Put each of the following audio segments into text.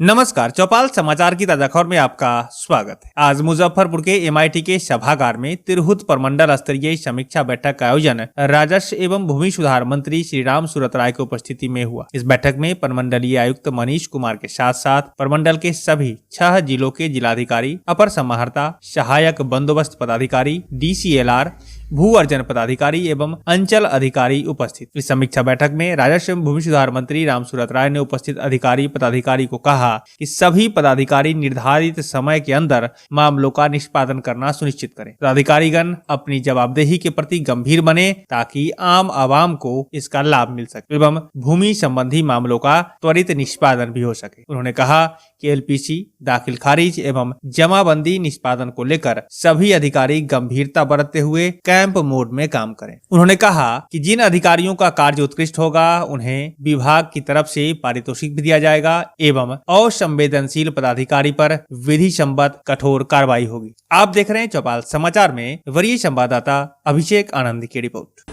नमस्कार, चौपाल समाचार की ताजा खबर में आपका स्वागत है। आज मुजफ्फरपुर के MIT के सभागार में तिरहुत प्रमंडल स्तरीय समीक्षा बैठक का आयोजन राजस्व एवं भूमि सुधार मंत्री श्री राम सूरत राय की उपस्थिति में हुआ। इस बैठक में प्रमंडलीय आयुक्त मनीष कुमार के साथ साथ प्रमंडल के सभी 6 जिलों के जिलाधिकारी, अपर समाहर्ता, सहायक बंदोबस्त पदाधिकारी, DCLR, भू अर्जन पदाधिकारी एवं अंचल अधिकारी उपस्थित। इस समीक्षा बैठक में राजस्व एवं भूमि सुधार मंत्री राम सूरत राय ने उपस्थित अधिकारी पदाधिकारी को कहा कि सभी पदाधिकारी निर्धारित समय के अंदर मामलों का निष्पादन करना सुनिश्चित करें। पदाधिकारीगण अपनी जवाबदेही के प्रति गंभीर बने ताकि आम आवाम को इसका लाभ मिल सके एवं भूमि संबंधी मामलों का त्वरित निष्पादन भी हो सके। उन्होंने कहा कि LPC, दाखिल खारिज एवं जमाबंदी निष्पादन को लेकर सभी अधिकारी गंभीरता बरतते हुए कैंप मोड में काम करें। उन्होंने कहा कि जिन अधिकारियों का कार्य उत्कृष्ट होगा उन्हें विभाग की तरफ से पारितोषिक भी दिया जाएगा एवं असंवेदनशील पदाधिकारी पर विधि सम्मत कठोर कार्रवाई होगी। आप देख रहे हैं चौपाल समाचार में वरीय संवाददाता अभिषेक आनंद की रिपोर्ट।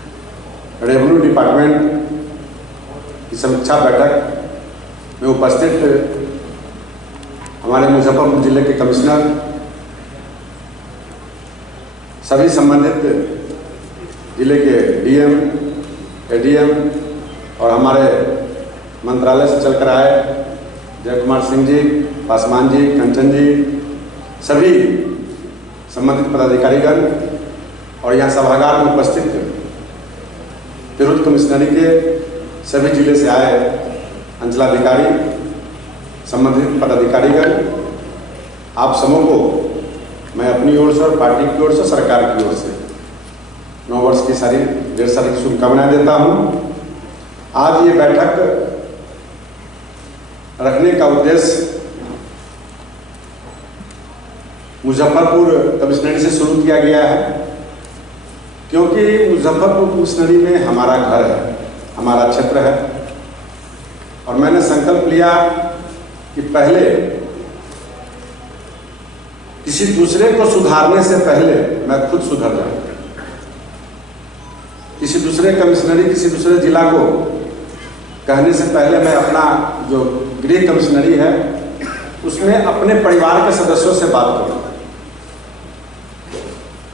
रेवेन्यू डिपार्टमेंट की समीक्षा बैठक में उपस्थित हमारे मुजफ्फरपुर जिले के कमिश्नर, सभी संबंधित जिले के DM, ADM और हमारे मंत्रालय से चलकर आए जय कुमार सिंह जी, पासवान जी, कंचन जी, सभी संबंधित पदाधिकारीगण और यहाँ सभागार में उपस्थित तिरहुत कमिश्नरी के सभी जिले से आए अंचलाधिकारी, संबंधित पदाधिकारीगण, आप सबों को मैं अपनी ओर से और पार्टी की ओर से, सरकार की ओर से नव वर्ष की ढेर सारी शुभकामनाएं देता हूं। आज ये बैठक रखने का उद्देश्य मुजफ्फरपुर कमिश्नरी से शुरू किया गया है, क्योंकि मुजफ्फरपुर कमिश्नरी में हमारा घर है, हमारा क्षेत्र है और मैंने संकल्प लिया कि पहले किसी दूसरे को सुधारने से पहले मैं खुद सुधर जाऊं। किसी दूसरे कमिश्नरी, किसी दूसरे जिला को कहने से पहले मैं अपना जो गृह कमिश्नरी है उसमें अपने परिवार के सदस्यों से बात करूं।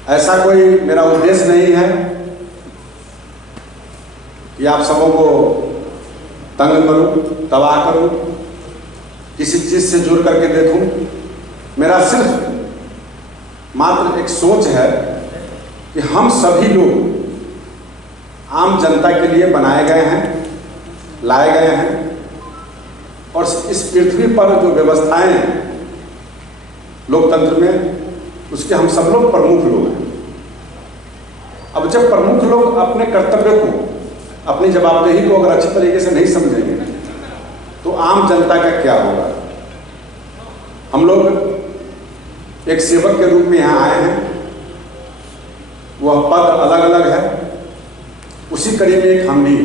ऐसा कोई मेरा उद्देश्य नहीं है कि आप सबों को तंग करूं, तबाह करूं, किसी चीज से जुड़ करके देखूं। मेरा सिर्फ मात्र एक सोच है कि हम सभी लोग आम जनता के लिए बनाए गए हैं, लाए गए हैं और इस पृथ्वी पर जो व्यवस्थाएं हैं लोकतंत्र में, उसके हम सब लोग प्रमुख लोग हैं। अब जब प्रमुख लोग अपने कर्तव्य को, अपनी जवाबदेही को अगर अच्छी तरीके से नहीं समझेंगे तो आम जनता का क्या होगा। हम लोग एक सेवक के रूप में यहाँ आए हैं, वह पद अलग अलग है, उसी कड़ी में एक हम भी।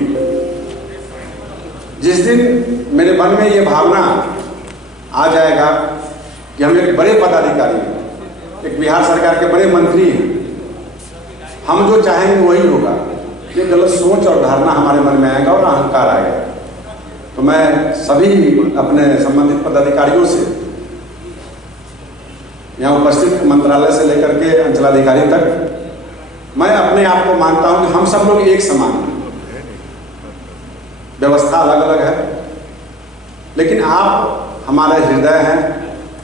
जिस दिन मेरे मन में ये भावना आ जाएगा कि हम एक बड़े पदाधिकारी हैं, एक बिहार सरकार के बड़े मंत्री हैं, हम जो चाहेंगे वही होगा, ये गलत सोच और धारणा हमारे मन में आएगा और अहंकार आएगा। तो मैं सभी अपने संबंधित पदाधिकारियों से, यहाँ उपस्थित मंत्रालय से लेकर के अंचलाधिकारी तक, मैं अपने आप को मानता हूं कि हम सब लोग एक समान हैं। व्यवस्था अलग अलग है लेकिन आप हमारे हृदय हैं।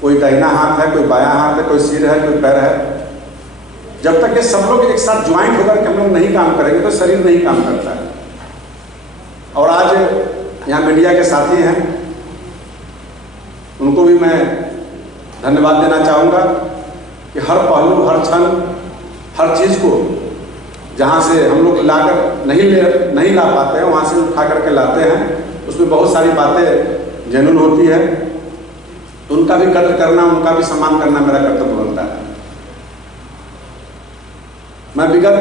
कोई दाहिना हाथ है, कोई बायां हाथ है, कोई सिर है, कोई पैर है। जब तक ये सब लोग एक साथ ज्वाइंट होकर के हम लोग नहीं काम करेंगे तो शरीर नहीं काम करता है। और आज यहाँ मीडिया के साथी हैं, उनको भी मैं धन्यवाद देना चाहूँगा कि हर पहलू, हर क्षण, हर चीज़ को जहाँ से हम लोग लाकर नहीं ला पाते हैं वहाँ से उठा करके लाते हैं। उसमें बहुत सारी बातें जेन्युइन होती है, तो उनका भी कदर करना, उनका भी सम्मान करना मेरा कर्तव्य बनता है। मैं विगत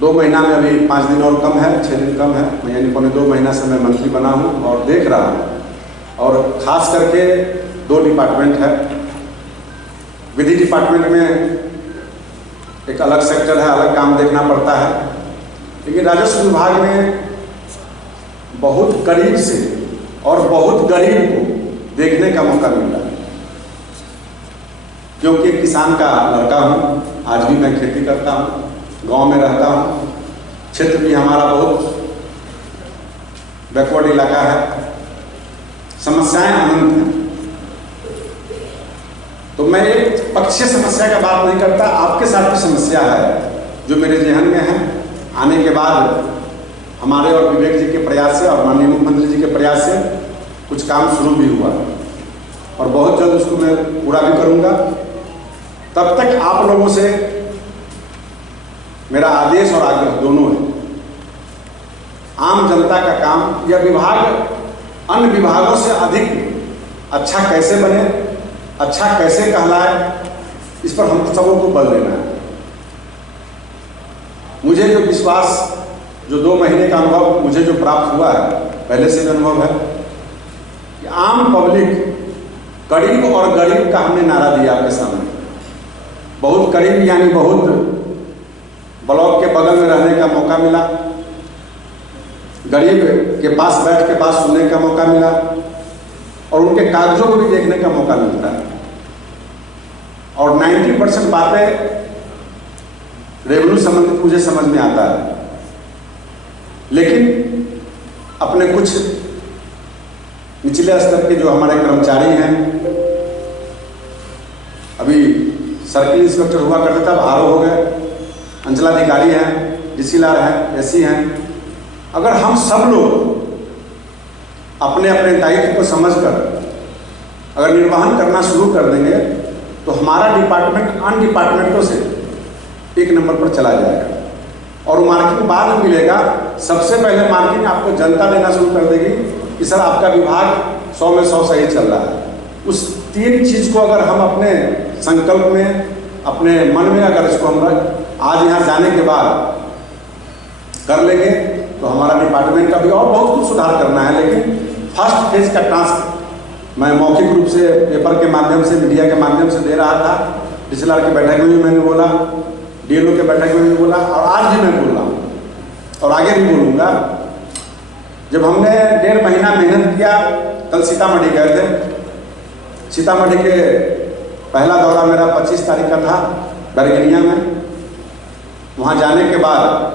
2 महीना में, अभी 5 दिन और कम है, 6 दिन कम है, यानी पौने 2 महीना से मैं मंत्री बना हूँ और देख रहा हूँ। और खास करके 2 डिपार्टमेंट है। विधि डिपार्टमेंट में एक अलग सेक्टर है, अलग काम देखना पड़ता है, लेकिन राजस्व विभाग में बहुत करीब से और बहुत गरीब को देखने का मौका मिला। क्योंकि किसान का लड़का हूँ, आज भी मैं खेती करता हूँ, गांव में रहता हूँ, क्षेत्र भी हमारा बहुत बैकवर्ड इलाका है, समस्याएं अनंत हैं। तो मैं एक पक्षीय समस्या का बात नहीं करता, आपके साथ भी समस्या है जो मेरे जहन में है। आने के बाद हमारे और विवेक जी के प्रयास से और माननीय मुख्यमंत्री जी के प्रयास से कुछ काम शुरू भी हुआ और बहुत जल्द उसको मैं पूरा भी करूंगा। तब तक आप लोगों से मेरा आदेश और आग्रह दोनों है, आम जनता का काम यह विभाग अन्य विभागों से अधिक अच्छा कैसे बने, अच्छा कैसे कहलाए, इस पर हम सबों को बल देना है। मुझे जो विश्वास, जो 2 महीने का अनुभव मुझे जो प्राप्त हुआ है, पहले से जो अनुभव है कि आम पब्लिक, करीब और गरीब का हमने नारा दिया आपके सामने। बहुत करीब यानी बहुत ब्लॉक के बगल में रहने का मौका मिला, गरीब के पास बैठ के बात सुनने का मौका मिला और उनके कागजों को भी देखने का मौका मिलता है। और 90% बातें रेवेन्यू संबंधित मुझे समझ में आता है, लेकिन अपने कुछ निचले स्तर के जो हमारे कर्मचारी हैं, अभी सर्किल इंस्पेक्टर हुआ करते थे, अब आरओ हो गए, अंचलाधिकारी हैं, डीसीएलआर हैं, एससी हैं। अगर हम सब लोग अपने अपने दायित्व को समझकर अगर निर्वहन करना शुरू कर देंगे तो हमारा डिपार्टमेंट अन्य डिपार्टमेंटों से 1 नंबर पर चला जाएगा और मार्किंग बाद में मिलेगा। सबसे पहले मार्किंग आपको जनता देना शुरू कर देगी कि सर आपका विभाग 100 में 100 सही चल रहा है। उस 3 चीज को अगर हम अपने संकल्प में, अपने मन में अगर इसको हम आज यहाँ जाने के बाद कर लेंगे तो हमारा डिपार्टमेंट का भी और बहुत कुछ सुधार करना है। लेकिन फर्स्ट फेज का टास्क मैं मौखिक रूप से पेपर के माध्यम से, मीडिया के माध्यम से दे रहा था। डीसीएलआर की बैठक में भी मैंने बोला, डीएलओ के बैठक में भी बोला और आज भी मैं बोल रहा हूँ और आगे भी बोलूँगा। जब हमने 1.5 महीना मेहनत किया, कल सीतामढ़ी गए थे। सीतामढ़ी के पहला दौरा मेरा 25 तारीख का था बैरगनिया में। वहाँ जाने के बाद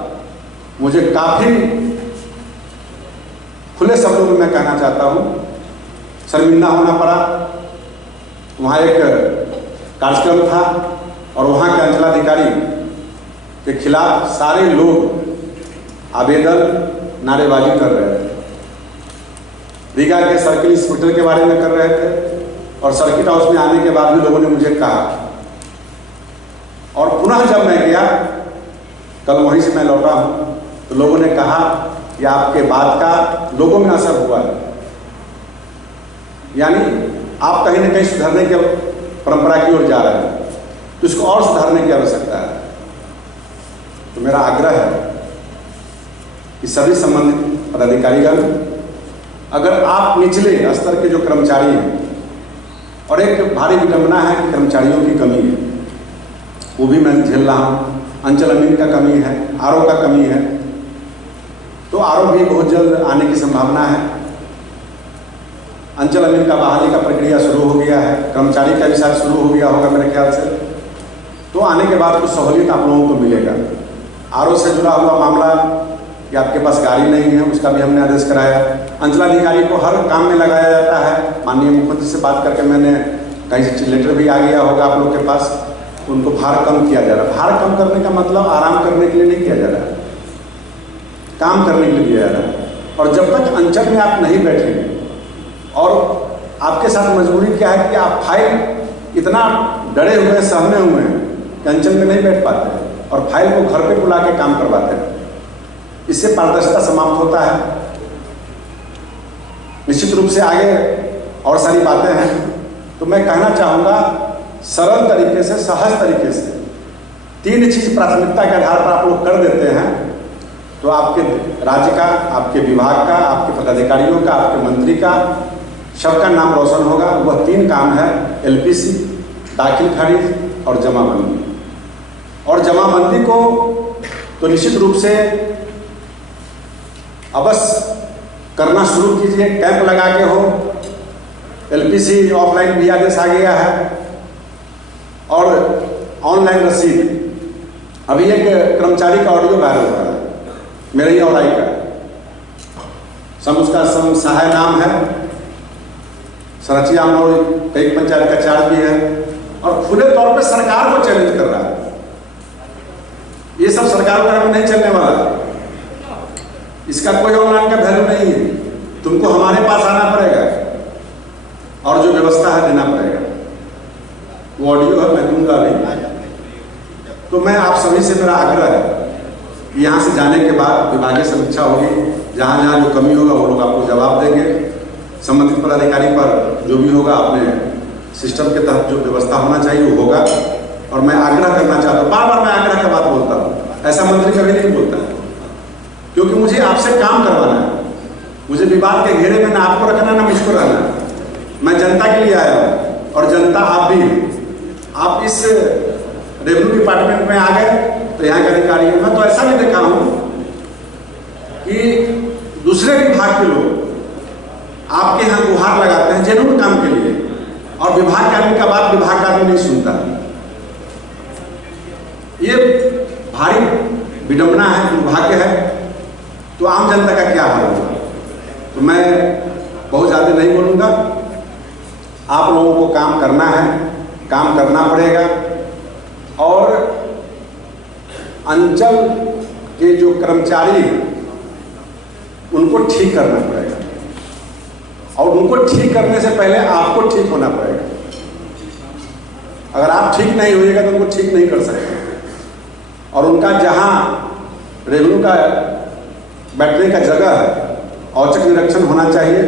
मुझे काफ़ी खुले शब्दों में मैं कहना चाहता हूँ, शर्मिंदा होना पड़ा। वहाँ एक कार्यक्रम था और वहाँ के अंचलाधिकारी के खिलाफ सारे लोग आवेदन, नारेबाजी कर रहे थे। रीगा के सर्किल इंस्पेक्टर के बारे में कर रहे थे और सर्किट हाउस में आने के बाद भी लोगों ने मुझे कहा। और पुनः जब मैं गया, कल वहीं से मैं लौटा हूँ, तो लोगों ने कहा कि आपके बात का लोगों में असर हुआ है, यानी आप कहीं ना कहीं सुधरने के परंपरा की ओर जा रहे हैं, तो इसको और सुधारने की आवश्यकता है। तो मेरा आग्रह है कि सभी संबंधित पदाधिकारीगण, अगर आप निचले स्तर के जो कर्मचारी हैं, और एक भारी विडंबना है कि कर्मचारियों की कमी है, वो भी मैं झेल रहा हूँ। अंचल अमीन का कमी है, आरओ का कमी है, तो आरओ भी बहुत जल्द आने की संभावना है। अंचल अमीन का बहाली का प्रक्रिया शुरू हो गया है, कर्मचारी का भी शायद शुरू हो गया होगा मेरे ख्याल से। तो आने के बाद कुछ सहूलियत आप लोगों को मिलेगा। आरओ से जुड़ा हुआ मामला कि आपके पास गाड़ी नहीं है, उसका भी हमने आदेश कराया। अंचलाधिकारी को हर काम में लगाया जाता है। माननीय मुख्यमंत्री से बात करके मैंने कहीं से लेटर भी आ गया होगा आप लोग के पास, उनको भार कम किया जा रहा है। भार कम करने का मतलब आराम करने के लिए नहीं किया जा रहा है, काम करने के लिए किया जा रहा है। और जब तक अंचल में आप नहीं बैठेंगे, और आपके साथ मजबूरी क्या है कि आप फाइल इतना डरे हुए, सहमे हुए हैं कि अंचल में नहीं बैठ पाते हैं और फाइल को घर पे बुला के काम करवाते हैं। इससे पारदर्शिता समाप्त होता है। निश्चित रूप से आगे और सारी बातें हैं, तो मैं कहना चाहूँगा सरल तरीके से, सहज तरीके से 3 चीज प्राथमिकता के आधार पर आप लोग कर देते हैं, तो आपके राज्य का, आपके विभाग का, आपके पदाधिकारियों का, आपके मंत्री का, सबका नाम रोशन होगा। वह 3 काम है, एलपीसी, दाखिल खारिज और जमाबंदी। और जमाबंदी को तो निश्चित रूप से अवश्य करना शुरू कीजिए, कैंप लगा के हो। LPC ऑफलाइन भी आदेश आ गया है और ऑनलाइन रसीद। अभी एक कर्मचारी का ऑडियो वायरल हो रहा है, मेरे ही औराई का, उसका सहाय नाम है, सरचिया में कई पंचायत का चार्ज भी है और खुले तौर पे सरकार को चैलेंज कर रहा है। ये सब सरकार वगैरह में नहीं चलने वाला है, इसका कोई ऑनलाइन का वैल्यू नहीं है। तुमको हमारे पास आना पड़ेगा और जो व्यवस्था है देना पड़ेगा। वो ऑडियो है, मैं दूंगा अभी। तो मैं आप सभी से मेरा आग्रह है कि यहाँ से जाने के बाद विभागीय समीक्षा होगी, जहाँ जहाँ जो कमी होगा वो लोग आपको जवाब देंगे। संबंधित पदाधिकारी पर जो भी होगा अपने सिस्टम के तहत जो व्यवस्था होना चाहिए वो होगा। और मैं आग्रह करना चाहता हूँ, बार बार मैं आग्रह की बात बोलता हूँ, ऐसा मंत्री कभी नहीं बोलता है, क्योंकि मुझे आपसे काम करवाना है। मुझे विवाद के घेरे में ना आपको रखना ना मुझको रहना है। मैं जनता के लिए आया हूँ और जनता आप भी। आप इस रेवेन्यू डिपार्टमेंट में आ गए तो यहाँ के अधिकारी हैं। मैं तो ऐसा भी देखा हूँ कि दूसरे विभाग के लोग आपके यहाँ गुहार लगाते हैं जेन्युइन काम के लिए, और विभाग के आदमी का बात विभाग का आदमी नहीं सुनता। ये भारी विडंबना है, दुर्भाग्य है। तो आम जनता का क्या हाल होगा? तो मैं बहुत ज़्यादा नहीं बोलूँगा। आप लोगों को काम करना है, काम करना पड़ेगा और अंचल के जो कर्मचारी हैं उनको ठीक करना पड़ेगा और उनको ठीक करने से पहले आपको ठीक होना पड़ेगा। अगर आप ठीक नहीं होइएगा तो उनको ठीक नहीं कर सकते। और उनका जहाँ रेवेन्यू का बैठने का जगह है औचक निरीक्षण होना चाहिए।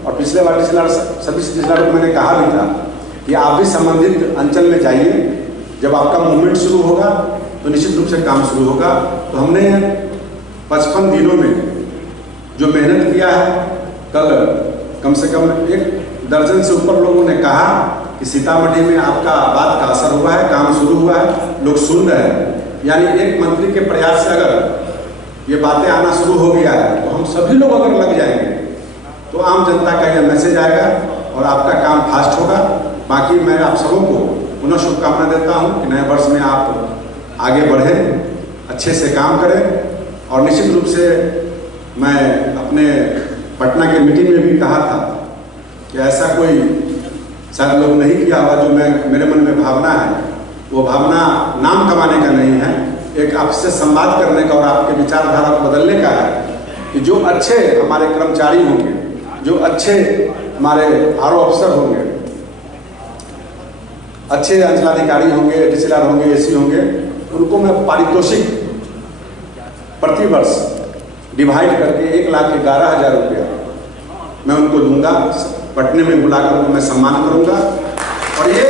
और पिछले बार सभी तहसीलदारों को मैंने कहा भी था कि आप भी संबंधित अंचल में जाइए। जब आपका मूवमेंट शुरू होगा तो निश्चित रूप से काम शुरू होगा। तो हमने 55 दिनों में जो मेहनत किया है, कल कम से कम 1 दर्जन से ऊपर लोगों ने कहा कि सीतामढ़ी में आपका बात का असर हुआ है, काम शुरू हुआ है, लोग सुन रहे हैं। यानी एक मंत्री के प्रयास से अगर ये बातें आना शुरू हो गया है तो हम सभी लोग अगर लग जाएंगे तो आम जनता का यह मैसेज आएगा और आपका काम फास्ट होगा। बाकी मैं आप सबों को पुनः शुभकामना देता हूँ कि नए वर्ष में आप आगे बढ़ें, अच्छे से काम करें। और निश्चित रूप से मैं अपने पटना के मीटिंग में भी कहा था कि ऐसा कोई शायद लोग नहीं किया हुआ जो मेरे मन में भावना है, वो भावना नाम कमाने का नहीं है, एक आपसे संवाद करने का और आपके विचारधारा को बदलने का है कि जो अच्छे हमारे कर्मचारी होंगे, जो अच्छे हमारे आरओ अफसर होंगे, अच्छे अंचलाधिकारी होंगे, तहसीलदार होंगे, एसी होंगे, उनको मैं पारितोषिक प्रतिवर्ष डिवाइड करके 1,11,000 रुपया मैं उनको दूंगा। पटने में बुलाकर उनको मैं सम्मान करूंगा। और ये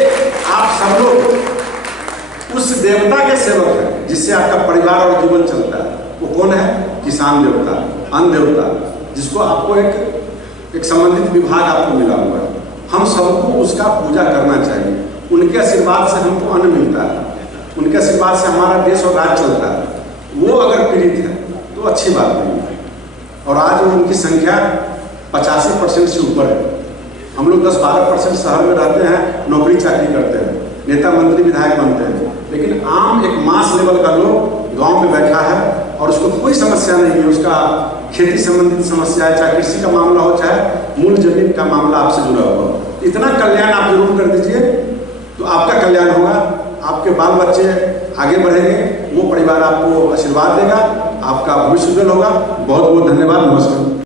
आप सब लोग उस देवता के सेवक हैं जिससे आपका परिवार और जीवन चलता है। वो कौन है? किसान देवता, अन्न देवता, जिसको आपको एक संबंधित विभाग आपको मिला हुआ है। हम सबको उसका पूजा करना चाहिए। उनके आशीर्वाद से हमको अन्न मिलता है, उनके आशीर्वाद से हमारा देश और राज्य चलता है। वो अगर पीड़ित है तो अच्छी बात नहीं है। और आज उनकी संख्या 85% से ऊपर है। हम लोग 10-12% शहर में रहते हैं, नौकरी चाकरी करते हैं, नेता मंत्री विधायक बनते हैं, लेकिन आम एक मास लेवल का लोग गांव में बैठा है और उसको कोई समस्या नहीं है। उसका खेती संबंधित समस्या है, चाहे कृषि का मामला हो, चाहे मूल जमीन का मामला आपसे जुड़ा हुआ हो। इतना कल्याण आप जरूर कर दीजिए तो आपका कल्याण होगा, आपके बाल बच्चे आगे बढ़ेंगे, वो परिवार आपको आशीर्वाद देगा, आपका भविष्य उज्जवल होगा। बहुत बहुत धन्यवाद, नमस्कार।